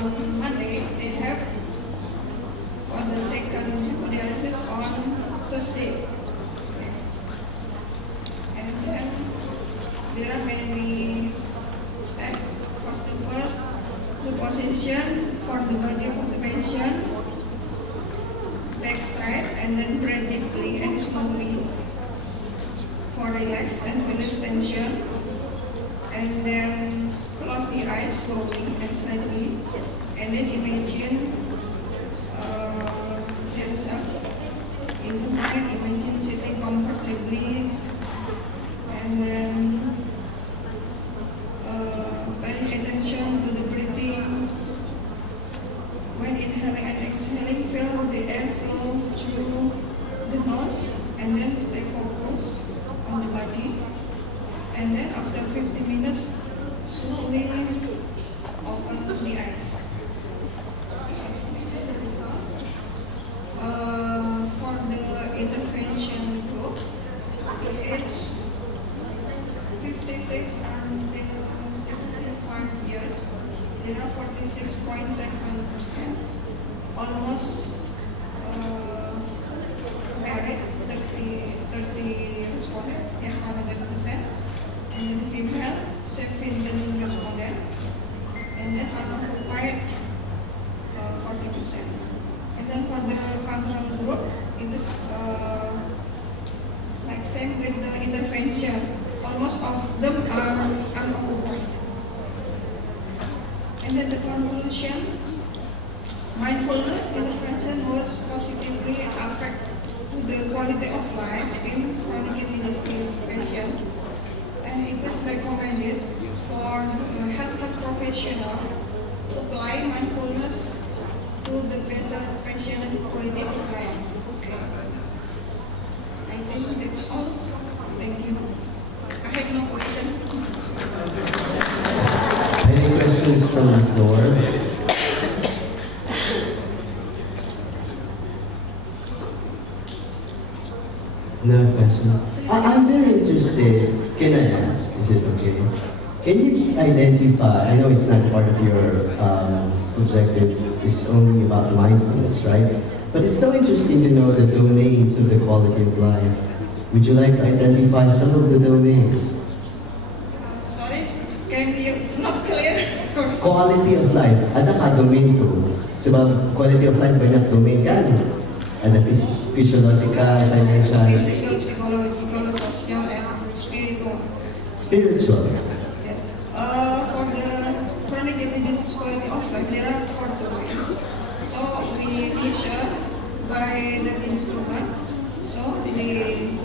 on Monday, they have for the second hemodialysis on Thursday. And then there are many steps. First, the position for the body of the patient, back straight, and then breathe deeply and slowly for relax and release tension. And then close the eyes slowly and slightly. And then imagine yourself in the mind, imagine sitting comfortably. And then pay attention to the breathing. When inhaling and exhaling, feel the air flow through the nose, and then stay focused on the body. And then after 50 minutes, slowly open the eyes. For the intervention group, the age 56 until 65 years, there are 46.7%, almost married, 30 responded, 100%, and then female, 17 responded, and then unoccupied, 40%. And then for the control group, it is like same with the intervention. Almost all of them are unoccupied. And then the conclusion, mindfulness intervention was positively affect to the quality of life in chronic kidney disease patients. And it is recommended for healthcare professionals to apply mindfulness to the better patient quality of life. Okay. I think that's all. Thank you. I have no question. Any questions from the floor? No questions. I'm very interested. Can I ask? Is it okay? Can you identify? I know it's not part of your objective. It's only about mindfulness, right? But it's so interesting to know the domains of the quality of life. Would you like to identify some of the domains? Sorry, can you not clear? Quality of life. Ada ka domain to? Sebab quality of life banyak domain kan? Ada physiological, financial. Physical, psychological, social, and spiritual. Spiritual. Yes. For the chronic kidney disease quality of life, there are 4 domains. So we measure by the instrument. So the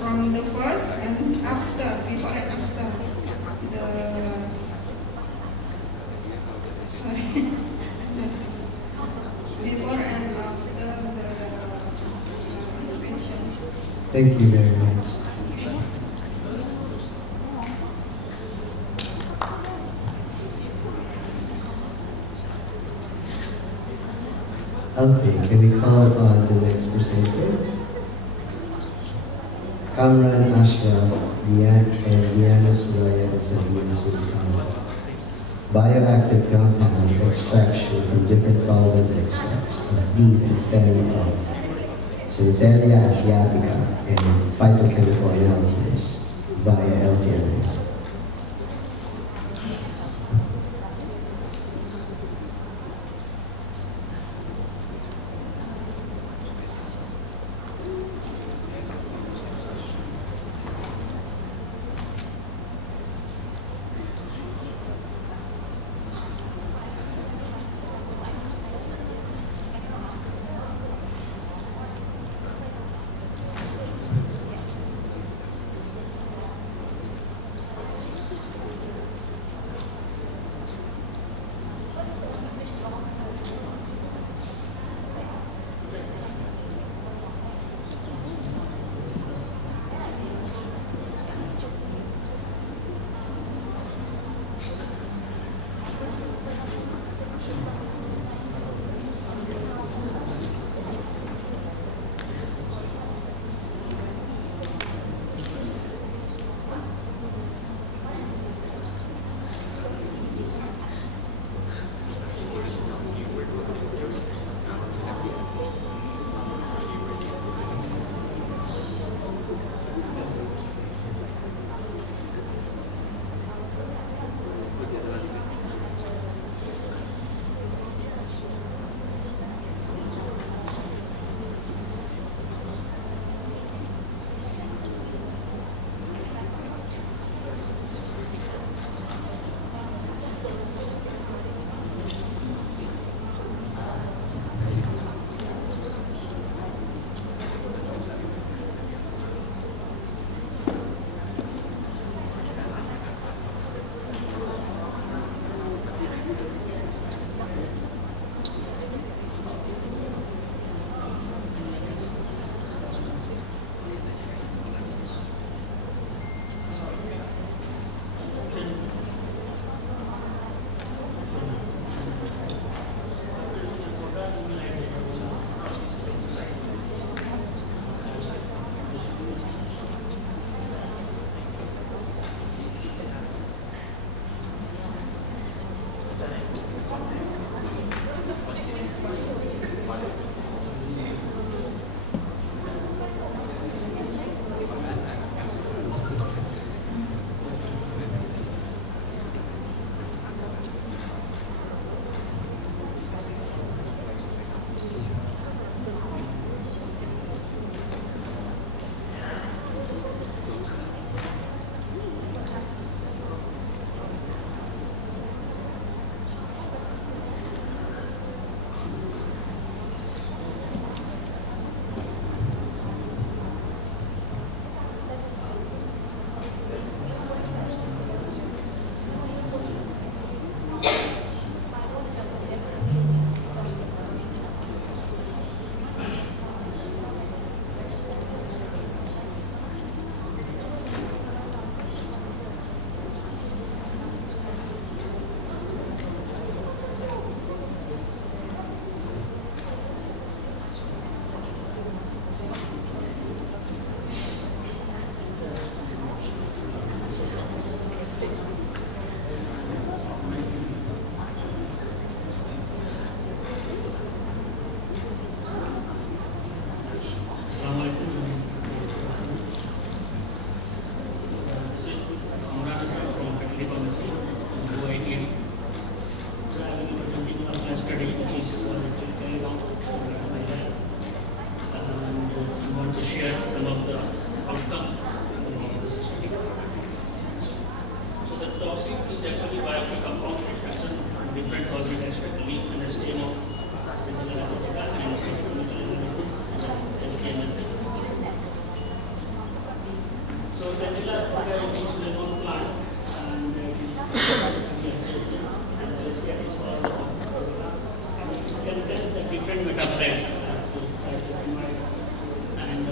from the first and after, before and after the before and after the intervention. Thank you very much. Okay, can we call on the next presenter? Kamran Ashraf, and Liana Suraya Sabian Sultan. Bioactive compound extraction from different solvent extracts of beef instead of Ceriteria asiatica and phytochemical analysis via LCMS. MSc, UITD. So I will be presenting a study which is very long. And we want to share some of the outcomes of this study. So the topic is actually bioactive compound extraction from different solvent extract, leaf and a stain of Centella asiatica and analysis LCMS. So Centella asiatica is a known plant and it is contains the different metabolites and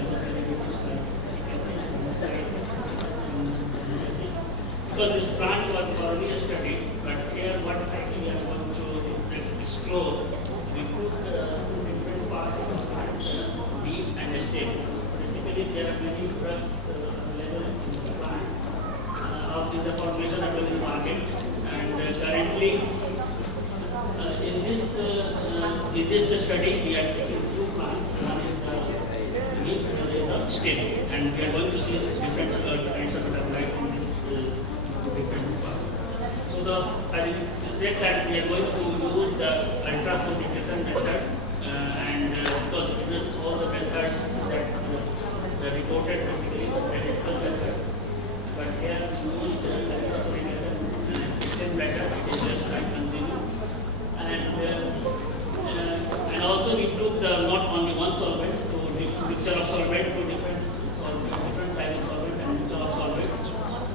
because this plant was thoroughly studied, but here what actually I want to explore, we put different parts of the plant, leaf and stem. Basically, there are many drugs available in the plant in the formulation available in the market, and currently in this study we are taking two plants, one is the leaf and the stem, and we are going to see different kinds of metabolites in this different parts. So I said that we are going to use the ultrasonication method, and because this all the methods that the reported basically was analytical method, but here we used the ultrasonication fixing method, which is just time consuming, and also we took the not only one solvent, to mixture of solvent to different type of solvent and mixture of solvents.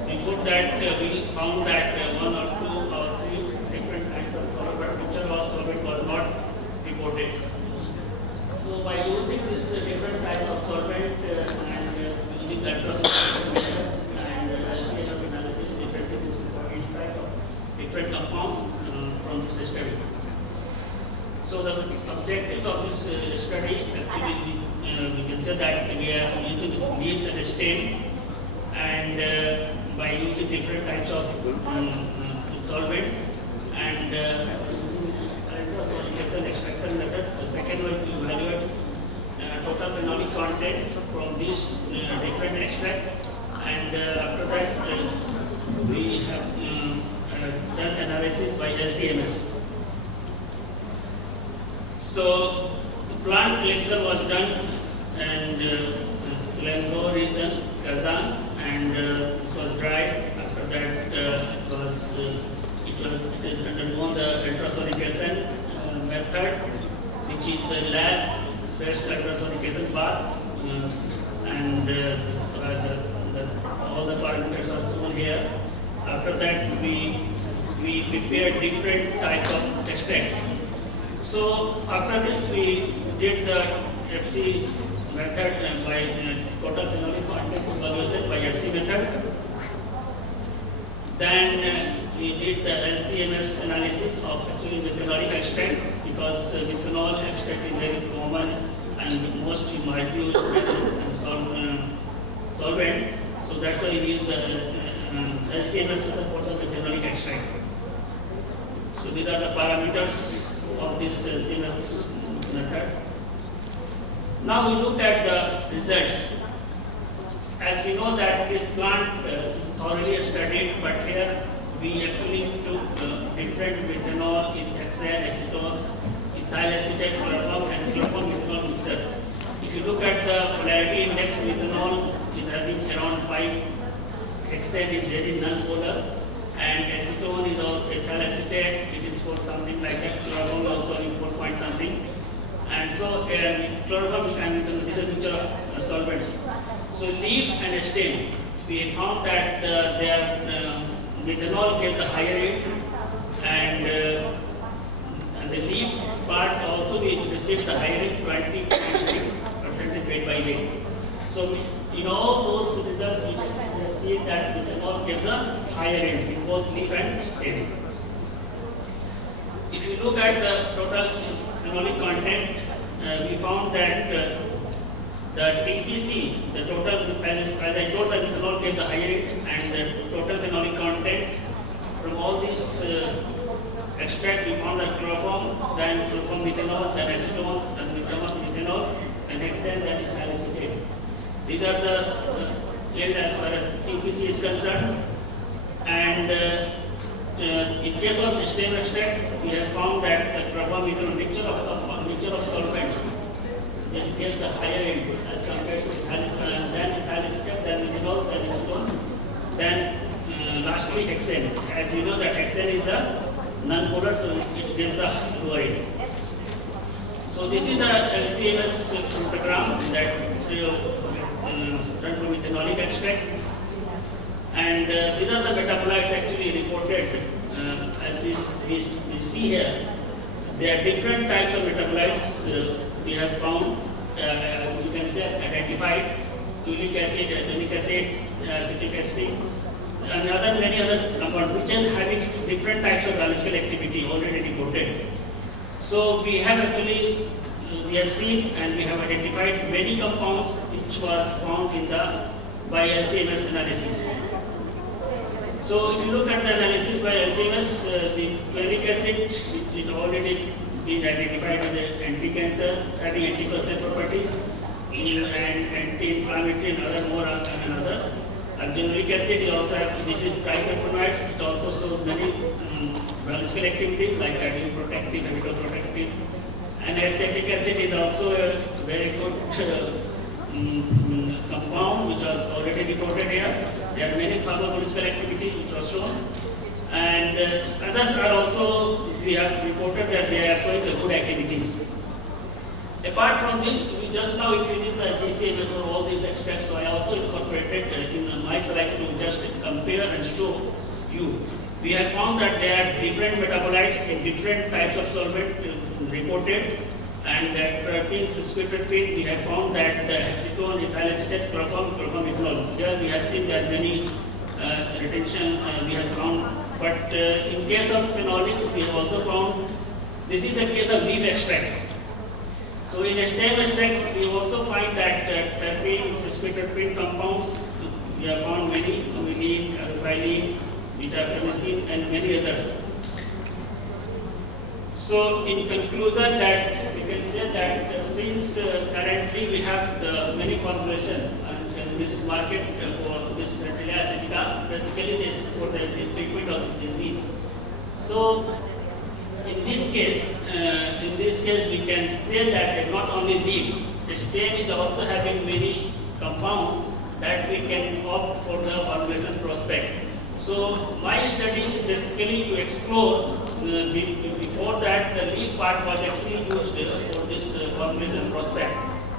We put that we found that one or two or three different types of solvent, but mixture of solvent was not reported. So by using this different type of solvent and using the ultrasonic method and LCMS analysis, different for each type of different compounds from this study. So the objective of this study, actually, we can say that we are using leaves and stem, and by using different types of solvent and ultrasonication extraction method. The second one to evaluate total phenolic content from these different extracts, and after that we have done analysis by LCMS. So the plant collection was done, and Selangor region, Kazan, and this was dried. After that it is undergone the ultrasonication method, which is a lab-based ultrasonication bath, and all the parameters are shown here. After that we prepared different types of extracts. So after this we did the FC method by total phenolic content evaluation by FC method. Then we did the LCMS analysis of actually methanolic extract, because methanol extract is very common and most molecules solvent. So that's why we use the LCMS for the methanolic extract. So these are the parameters of this LCMS method. Now we look at the results. As we know that this plant is thoroughly studied, but here we actually took different methanol, hexane, acetone, ethyl acetate, chloroform, and chloroform methanol mixture. If you look at the polarity index, methanol is having around 5, hexane is very non-polar, and acetone is all ethyl acetate, it is for something like that, chloroform also in 4 point something. And so chloroform and this is a mixture of solvents. So leaf and stem, we found that their methanol gave the higher rate, and the leaf part also we received the higher rate, 26% weight by weight. So in all those results we have seen that methanol gave the higher rate in both leaf and stem. If you look at the total phenolic content, we found that the TPC, the total, as I told, the methanol gave the higher rate, and the total phenolic content from all these extract, we found that chloroform, then chloroform methanol, then acetone, then methanol, and hexane, then ethyl acetate. These are the yield as far as TPC is concerned, and case of stem extract, we have found that the proper mixture of solvent just gives the higher end as compared to ethyl acetate, then methanol, then acetone, then lastly hexane. As you know that hexane is the non-polar, so it gives the lower end. So this is the LCMS spectrogram that done from ethanolic extract, and these are the metabolites actually reported. As we see here, there are different types of metabolites we have found, you can say identified: oleic acid, adenic acid, citric acid, and many other compounds which are having different types of biological activity already reported. So we have actually we have seen and we have identified many compounds which was found in the by LCMS analysis. So if you look at the analysis by LCMS, the oleic acid, which is already been identified as an anti-cancer, having anti-cancer properties, and anti-inflammatory and other more and other. Oleic acid is also have, this is triterpenoids. It also shows many biological activities like cardioprotective, hepatoprotective, and acetic acid is also a very good compound which was already reported here. There are many pharmacological activities which are shown, and others are also, we have reported that they are showing the good activities. Apart from this, we just now finished the GCMS for all these extracts, so I also incorporated in my slide to just compare and show you. We have found that there are different metabolites in different types of solvent reported, and that terpenes, sesquiterpene, we have found that the acetone, ethyl acetate, chloroform, chloromethol. Here we have seen there are many retention we have found, but in case of phenolics, we have also found, this is the case of leaf extract. So in stem extracts, we also find that terpene, sesquiterpene compounds, we have found many, humulene, alphyline, beta-phenicine, and many others. So in conclusion, that we can say that since currently we have many formulations in this market for this Centralia acetica, basically this for the treatment of the disease. So in this case, we can say that not only leaf, the stem is also having many compounds that we can opt for the formulation prospect. So my study is basically to explore, before that the leaf part was actually used for this formulation prospect.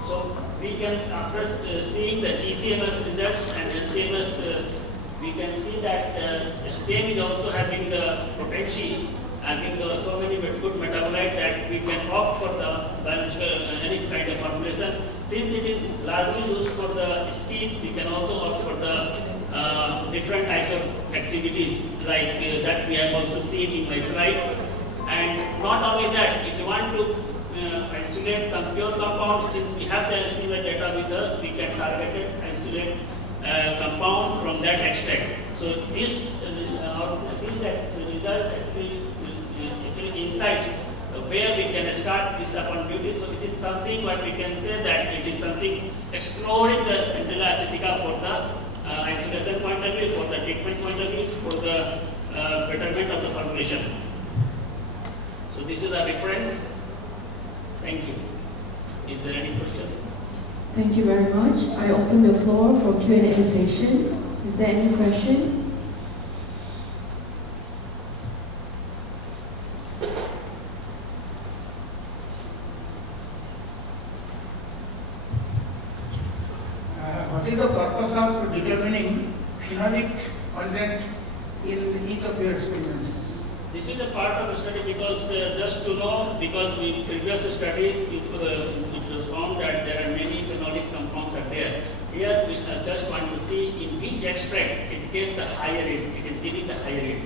So we can, after seeing the GCMS results and LCMS, we can see that stem is also having the potential, having so many good metabolites that we can opt for the biological any kind of formulation. Since it is largely used for the skin, we can also opt for the different types of activities like that we have also seen in my slide. And not only that, if you want to isolate some pure compounds, since we have the LCMS data with us, we can target it, isolate compound from that extract. So this results actually insights where we can start this upon beauty. So it is something what we can say that it is something exploring the Centralia acetica for the isolation point of view, for the treatment point of view, for the betterment of the formulation. So this is a reference. Thank you. Is there any question? Thank you very much. I open the floor for Q&A session. Is there any question? What is the purpose of determining phenolic content in each of your experiments? This is a part of the study because just to know, because we previous study it was found that there are many phenolic compounds are there. Here we just want to see in each extract it gave the higher end. It is giving the higher end.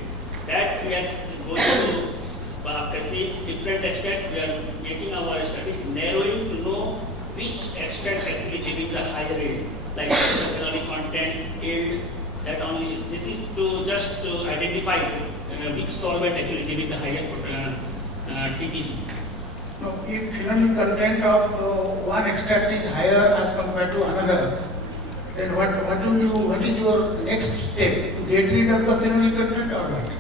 That we are going to after seeing different extracts, we are making our study narrowing to know which extract actually giving the higher end, like the phenolic content, yield. That only this is to just to identify which solvent actually giving the higher TPC. No, if phenolic content of one extract is higher as compared to another, then what is your next step? To get rid of the phenolic content or what?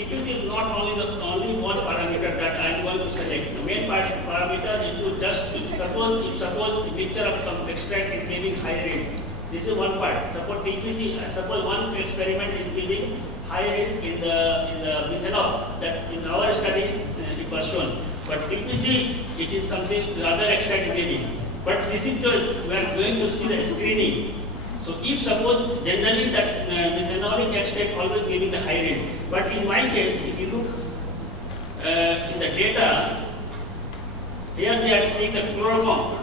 TPC is not only one parameter that I am going to select. The main parameter is to just suppose the mixture of extract is giving high rate. This is one part. Suppose TPC, suppose one experiment is giving high rate in the methanol. That in our study it was shown. But TPC, it is something the other extract is giving. But this is just we are going to see the screening. So if suppose generally that methanolic extract always giving the high rate, but in my case, if you look in the data, here they are seeing the chloroform.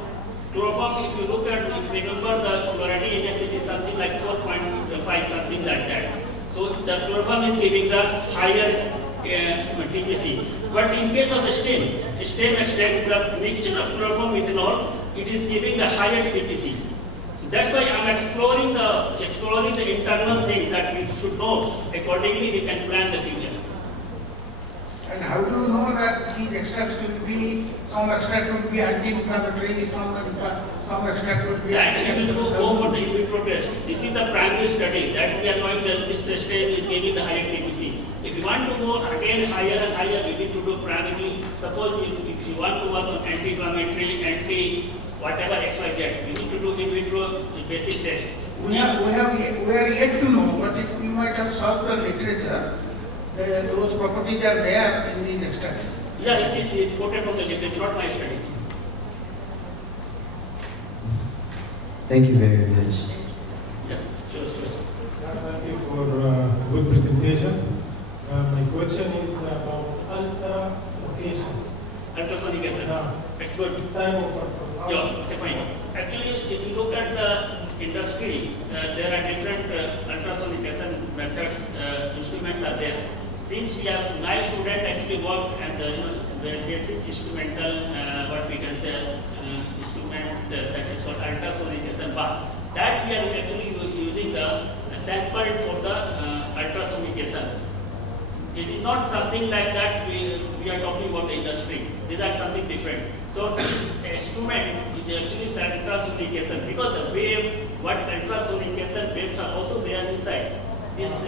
Chloroform, if you look at, if you remember the chlorine index, it is something like 4.5, something like that. So the chloroform is giving the higher TPC. But in case of stem extract, the mixture of chloroform methanol, it is giving the higher TPC. That's why I am exploring the internal thing that we should know. Accordingly, we can plan the future. And how do you know that these extracts will be, some extract will be anti-inflammatory, some extract will be that we will go for the in vitro test. This is the primary study that we are knowing that this stem is giving the higher TPC. If you want to go again higher and higher, we need to do primarily. Suppose if you want to work on anti-inflammatory, whatever XYZ, we need to do in vitro basic test. We are yet to know, but if we might have solved the literature, those properties are there in these extracts. Yeah, it is quoted from the literature, not my study. Thank you very much. Yes, sure. Thank you for good presentation. My question is about ultrasonication. Ultrasonic acid. It's good. This time of ultrasonic. Yeah, okay, fine. Actually, if you look at the industry, there are different ultrasonic acid methods, instruments are there. Since we have, my student actually worked at the basic instrumental, what we can say, instrument that is called ultrasonic acid bar. That we are actually using the sample for the ultrasonic acid. It is not something like that we are talking about the industry. These are something different. So this instrument is actually ultrasonic acid because the wave, what ultrasonic acid waves are also there inside. This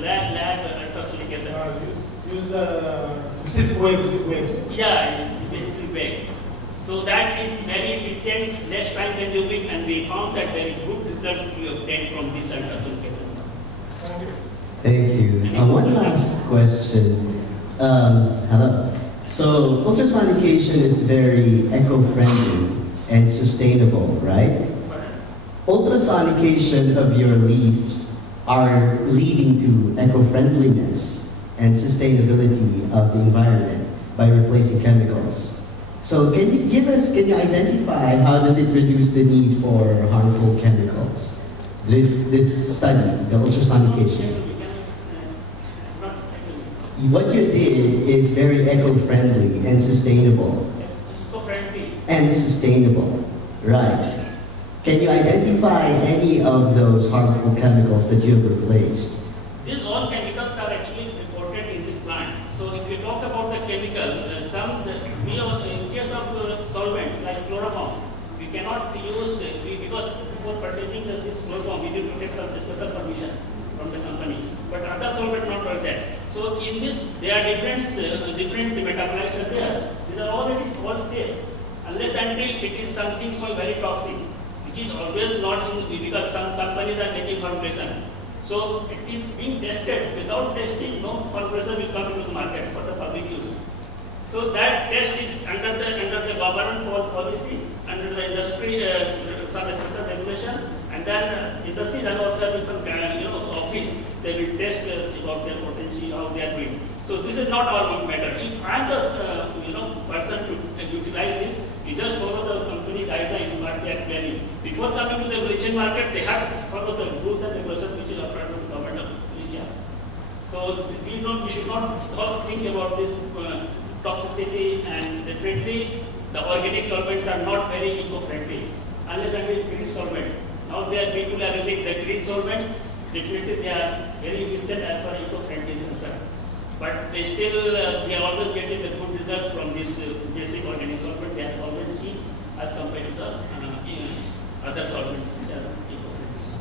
lab ultrasonic acid. Use specific waves. Yeah, specific wave. So that is very efficient, less time consuming, and we found that very good results we obtained from this ultrasonic acid. Thank you. Thank you. One last question. Hello. So ultrasonication is very eco-friendly and sustainable, right? Ultrasonication of your leaves are leading to eco-friendliness and sustainability of the environment by replacing chemicals. So can you identify how does it reduce the need for harmful chemicals? This study, the ultrasonication. What you did is very eco-friendly and sustainable. Eco-friendly. And sustainable, right. Can you identify any of those harmful chemicals that you have replaced? These all chemicals are actually reported in this plant. So if you talk about the chemical, in case of solvents like chloroform, we cannot use, because before purchasing this chloroform, we need to take some special permission from the company. But other solvent not like that. So in this, there are different metabolites are there. These are already all there. Unless until it is something so very toxic, which is always not in, because some companies are making formulation. So it is being tested. Without testing, no formulation will come into the market for the public use. So that test is under the government policies, under the industry, some special regulations, and then industry has also in some office, they will test about their potential, how they are doing. So this is not our matter. If I am the person to utilize this, you just follow the company guideline what they are planning. Before coming to the Malaysian market, they have to follow the rules and regulations which is applied to the government of Malaysia. So we should not think about this toxicity, and definitely the organic solvents are not very eco-friendly unless until green solvent. Now people are using the green solvents. Definitely they are very efficient as far as eco-friendly is concerned. But they still, we are always getting the good results from this basic organic solvent. They are always cheap as compared to the other solvents which are eco-friendly.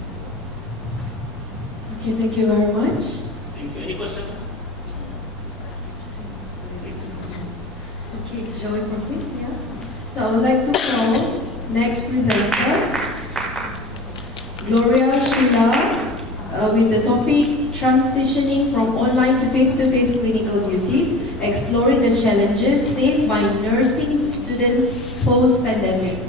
Okay, thank you very much. Thank you. Any question? Shall we proceed? Yeah. So I would like to call next presenter, Gloria Sheila, with the topic Transitioning from Online to Face-to-Face Clinical Duties, Exploring the Challenges Faced by Nursing Students Post-Pandemic.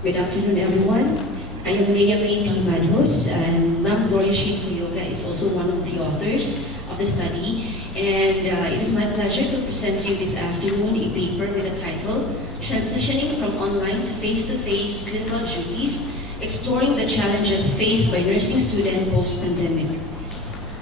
Good afternoon, everyone. I am Leia May P. Madhos, and Ma'am Gloria Sheila Puyoga is also one of the authors of the study. And it is my pleasure to present to you this afternoon a paper with the title, Transitioning from Online to Face-to-Face Clinical Duties, Exploring the Challenges Faced by Nursing Students Post-Pandemic.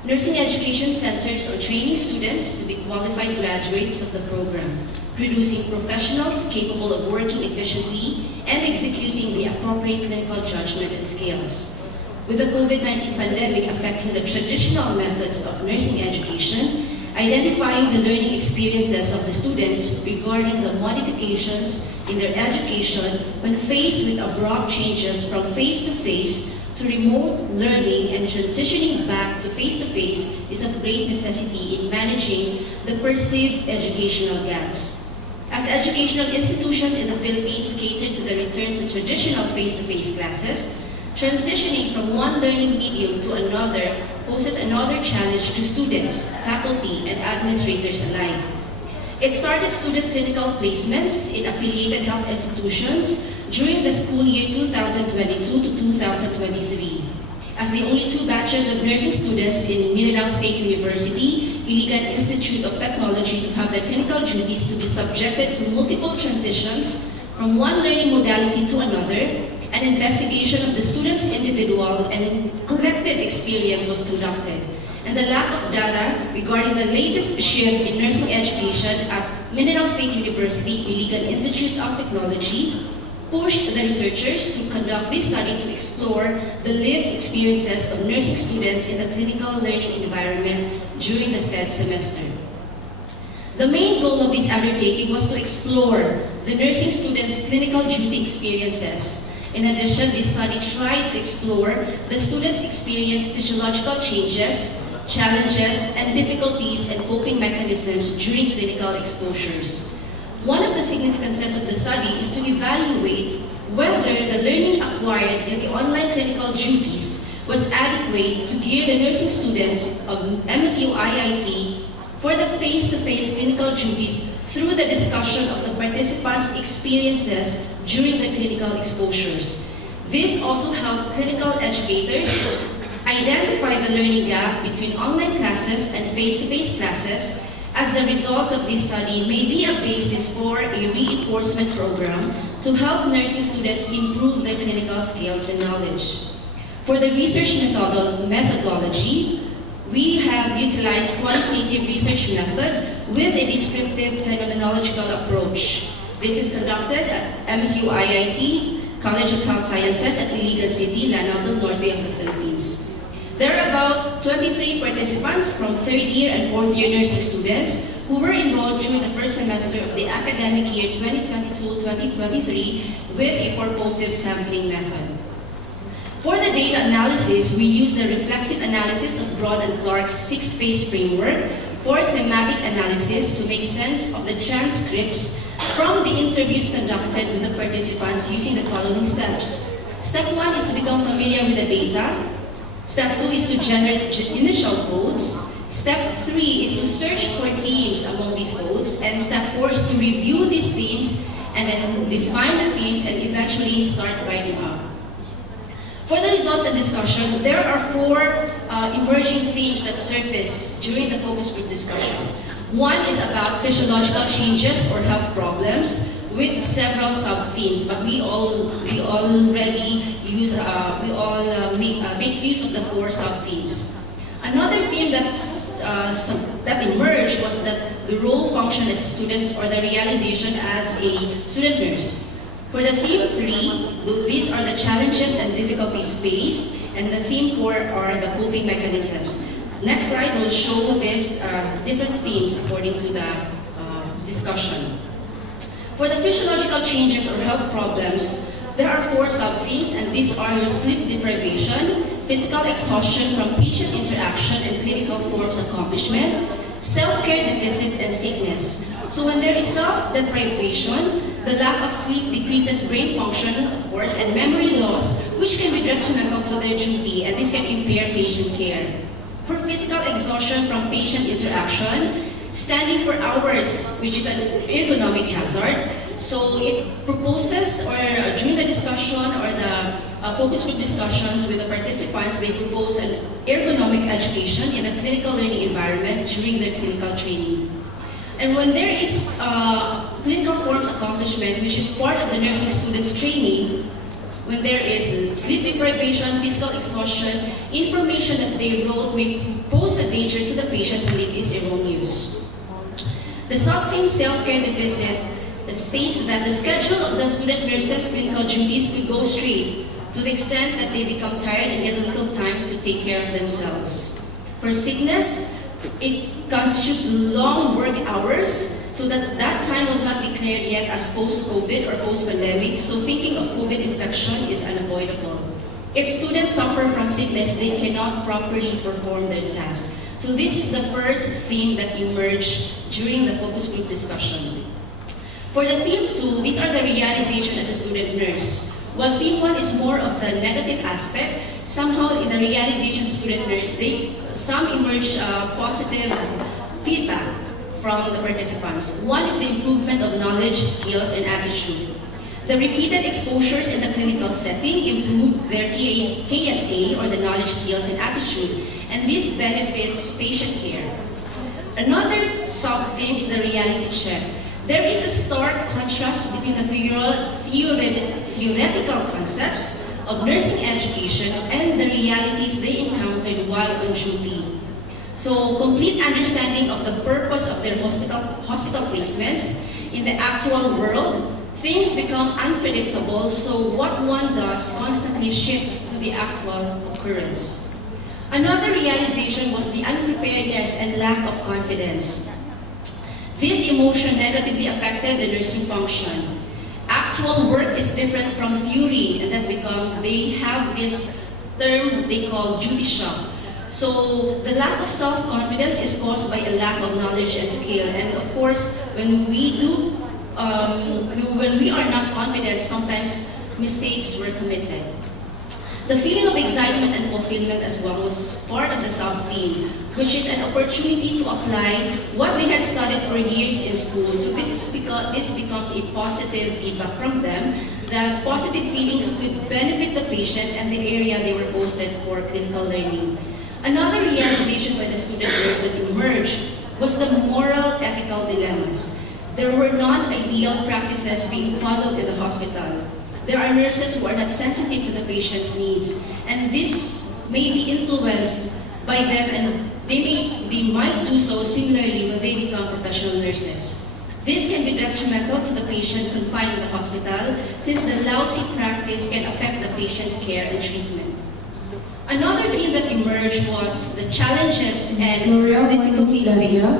Nursing education centers on training students to be qualified graduates of the program, producing professionals capable of working efficiently and executing the appropriate clinical judgment and skills. With the COVID-19 pandemic affecting the traditional methods of nursing education, identifying the learning experiences of the students regarding the modifications in their education when faced with abrupt changes from face-to-face to remote learning and transitioning back to face-to-face is of great necessity in managing the perceived educational gaps. As educational institutions in the Philippines cater to the return to traditional face-to-face classes, transitioning from one learning medium to another poses another challenge to students, faculty, and administrators alike. It started student clinical placements in affiliated health institutions during the school year 2022 to 2023. As the only two batches of nursing students in Mindanao State University, Iligan Institute of Technology to have their clinical duties to be subjected to multiple transitions from one learning modality to another, an investigation of the student's individual and collective experience was conducted, and the lack of data regarding the latest shift in nursing education at Mindanao State University, Iligan Institute of Technology pushed the researchers to conduct this study to explore the lived experiences of nursing students in the clinical learning environment during the said semester. The main goal of this undertaking was to explore the nursing students' clinical duty experiences. In addition, this study tried to explore the students' experience physiological changes, challenges, and difficulties and coping mechanisms during clinical exposures. One of the significances of the study is to evaluate whether the learning acquired in the online clinical duties was adequate to gear the nursing students of MSU IIT for the face-to-face clinical duties through the discussion of the participants' experiences during the clinical exposures. This also helped clinical educators identify the learning gap between online classes and face-to-face classes, as the results of this study may be a basis for a reinforcement program to help nursing students improve their clinical skills and knowledge. For the research methodology, we have utilized qualitative research method with a descriptive phenomenological approach. This is conducted at MSU IIT, College of Health Sciences at Iligan City, Lanao del Norte of the Philippines. There are about 23 participants from third year and fourth year nursing students who were enrolled during the first semester of the academic year 2022-2023 with a purposive sampling method. For the data analysis, we used the reflexive analysis of Braun and Clark's 6-phase framework for thematic analysis to make sense of the transcripts from the interviews conducted with the participants using the following steps. Step 1 is to become familiar with the data. Step 2 is to generate initial codes. Step 3 is to search for themes among these codes. And step 4 is to review these themes and then define the themes and eventually start writing up. For the results and discussion, there are 4 emerging themes that surface during the focus group discussion. One is about physiological changes or health problems with several sub-themes, but we already use, make use of the 4 sub-themes. Another theme that emerged was that the role function as a student or the realization as a student nurse. For the theme 3, these are the challenges and difficulties faced, and the theme 4 are the coping mechanisms. Next slide will show these different themes according to the discussion. For the physiological changes or health problems, there are 4 sub-themes, and these are your sleep deprivation, physical exhaustion from patient interaction and clinical forms accomplishment, self-care deficit, and sickness. So when there is self-deprivation, the lack of sleep decreases brain function, of course, and memory loss, which can be detrimental to their duty, and this can impair patient care. For physical exhaustion from patient interaction, standing for hours, which is an ergonomic hazard. So it proposes, or during the discussion or the focus group discussions with the participants, they propose an ergonomic education in a clinical learning environment during their clinical training. And when there is clinical forms accomplishment, which is part of the nursing students' training, when there is sleep deprivation, physical exhaustion, information that they wrote may pose a danger to the patient when it is erroneous. The sub-theme self-care deficit states that the schedule of the student nurses' clinical duties could go straight to the extent that they become tired and get little time to take care of themselves. For sickness, it constitutes long work hours, so that time was not declared yet as post-COVID or post-pandemic, so thinking of COVID infection is unavoidable. If students suffer from sickness, they cannot properly perform their tasks. So this is the first theme that emerged during the focus group discussion. For the theme 2, these are the realization as a student nurse. While theme 1 is more of the negative aspect, somehow in the realization as a student nurse, some emerge positive feedback from the participants. One is the improvement of knowledge, skills, and attitude. The repeated exposures in the clinical setting improve their KSA, or the knowledge, skills, and attitude, and this benefits patient care. Another sub-theme is the reality check. There is a stark contrast between the theoretical concepts of nursing education and the realities they encountered while on duty. So, complete understanding of the purpose of their hospital placements in the actual world, things become unpredictable, so what one does constantly shifts to the actual occurrence. Another realization was the unpreparedness and lack of confidence. This emotion negatively affected the nursing function. Actual work is different from theory, and that becomes, they have this term they call duty shock. So the lack of self-confidence is caused by a lack of knowledge and skill. And of course, when we are not confident, sometimes mistakes were committed. The feeling of excitement and fulfillment as well was part of the sub-theme, which is an opportunity to apply what they had studied for years in school. So this becomes a positive feedback from them, that positive feelings could benefit the patient and the area they were posted for clinical learning. Another realization by the student nurse that emerged was the moral ethical dilemmas. There were non-ideal practices being followed in the hospital. There are nurses who are not sensitive to the patient's needs, and this may be influenced by them, and they might do so similarly when they become professional nurses. This can be detrimental to the patient confined in the hospital, since the lousy practice can affect the patient's care and treatment. Another theme that emerged was the challenges and difficulties faced.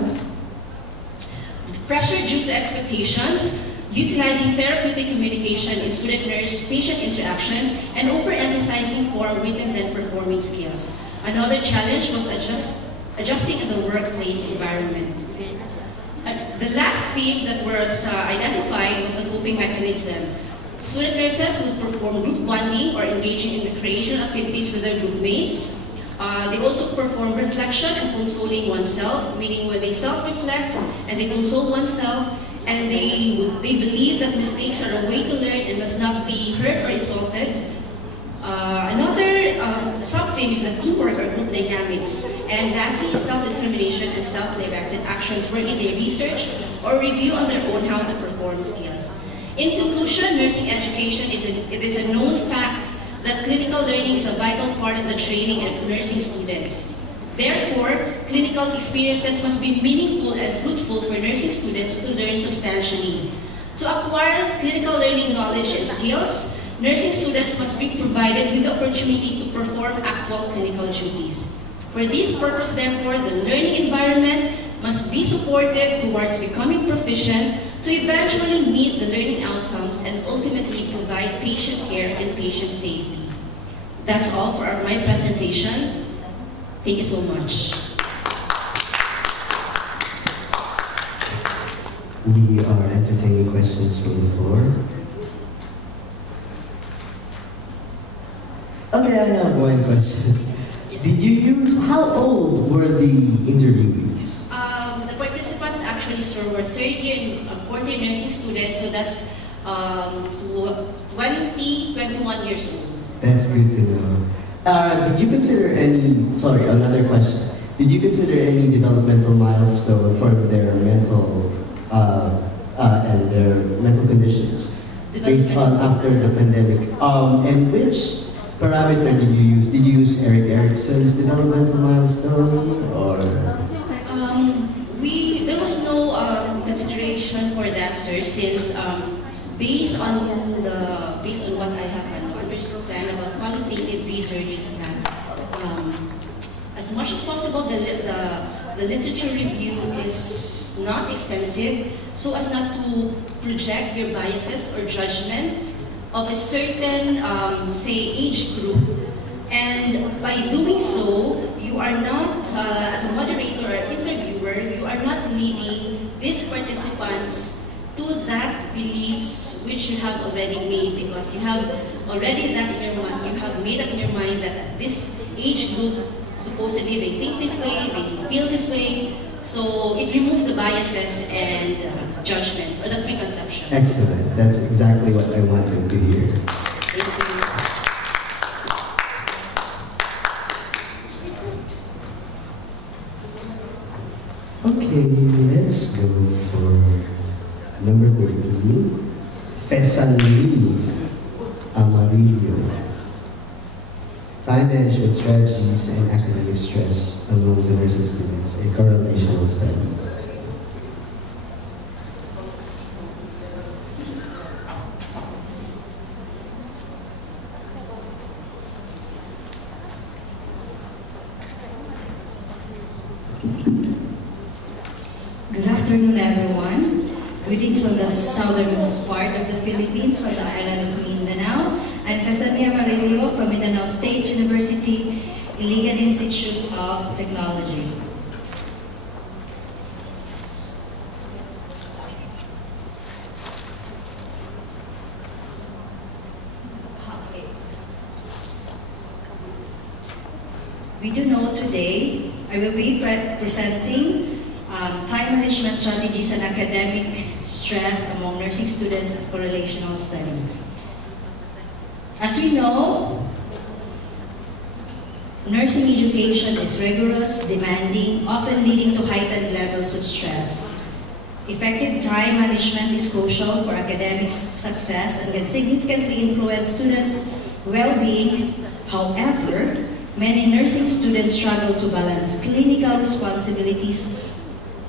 Pressure due to expectations, utilizing therapeutic communication in student-nurse-patient interaction, and overemphasizing form, written, and performing skills. Another challenge was adjusting to the workplace environment. The last theme that was identified was the coping mechanism. Student nurses would perform group bonding or engaging in recreational activities with their group mates. They also perform reflection and consoling oneself, meaning when they self-reflect and they console oneself, and they believe that mistakes are a way to learn and must not be hurt or insulted. Another sub-theme is the teamwork or group dynamics. And lastly, self-determination and self-directed actions wherein they research or review on their own how to perform skills. In conclusion, nursing education is a known fact that clinical learning is a vital part of the training of nursing students. Therefore, clinical experiences must be meaningful and fruitful for nursing students to learn substantially. To acquire clinical learning knowledge and skills, nursing students must be provided with the opportunity to perform actual clinical duties. For this purpose, therefore, the learning environment must be supportive towards becoming proficient to eventually meet the learning outcomes and ultimately provide patient care and patient safety. That's all for my presentation. Thank you so much. We are entertaining questions from the floor. Okay, I have one question. Yes. Did you use, how old were the interviewees? The participants actually, sir, were third year and fourth year nursing students, so that's 21 years old. That's good to know. Did you consider any, sorry, another question. Did you consider any developmental milestone for their mental and their mental conditions based on after the pandemic? And which parameter did you use? Did you use Erik Erikson's developmental milestone or? There was no consideration for that, sir, since based on what I have understand about qualitative research is that as much as possible the literature review is not extensive so as not to project your biases or judgment of a certain say age group, and by doing so you are not as a moderator or interviewer, you are not leading these participants to that beliefs which you have already made, because you have already that in your mind, you have made up in your mind that this age group, supposedly they think this way, they feel this way, so it removes the biases and judgments or the preconceptions. Excellent, that's exactly what I wanted to hear. Thank you. Okay, let's go for number 13, Fesanli Amarillo. Time management strategies and academic stress among the nursing students, a correlational study. Good afternoon, everyone. Greetings from the southernmost part of the Philippines, from the island of Mindanao. I'm Fesanli Amarillo from Mindanao State University, Iligan Institute of Technology. We do know today I will be presenting time management strategies and academic stress among nursing students at correlational study. As we know, nursing education is rigorous, demanding, often leading to heightened levels of stress. Effective time management is crucial for academic success and can significantly influence students' well-being. However, many nursing students struggle to balance clinical responsibilities,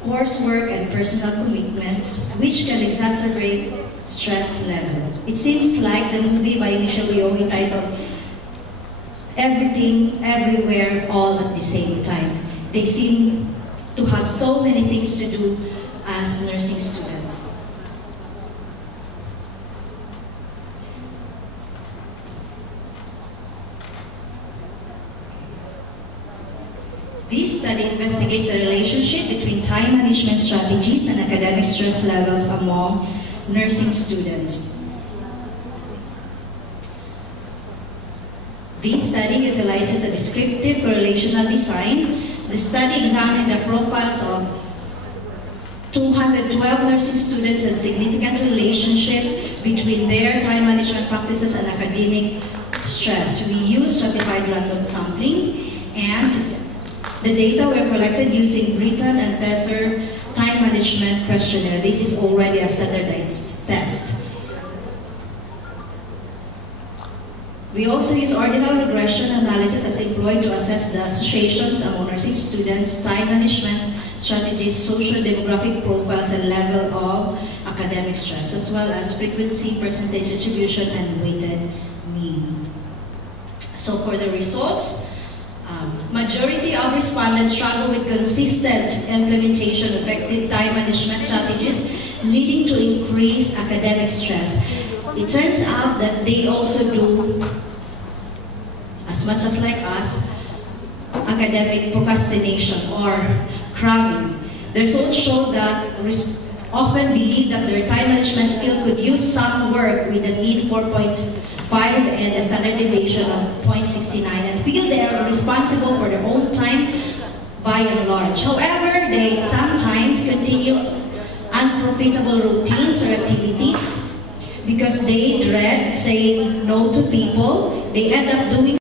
coursework, and personal commitments, which can exacerbate stress level. It seems like the movie by Michelle Yeoh entitled Everything, Everywhere, All at the Same Time. They seem to have so many things to do as nursing students. This study investigates the relationship between time management strategies and academic stress levels among nursing students. This study utilizes a descriptive correlational design. The study examined the profiles of 212 nursing students and significant relationship between their time management practices and academic stress. We used stratified random sampling, and the data were collected using written and text time management questionnaire. This is already a standardized test. We also use ordinal regression analysis as employed to assess the associations among nursing students, time management strategies, social demographic profiles, and level of academic stress, as well as frequency, percentage distribution, and weighted mean. So for the results, majority of respondents struggle with consistent implementation of effective time management strategies leading to increased academic stress. It turns out that they also do, as much as like us, academic procrastination or cramming. Their results show that often believe that their time management skill could use some work with a mean 4.5 and a standard deviation of 0.69 and feel they are responsible for their own time by and large. However, they sometimes continue unprofitable routines or activities because they dread saying no to people. They end up doing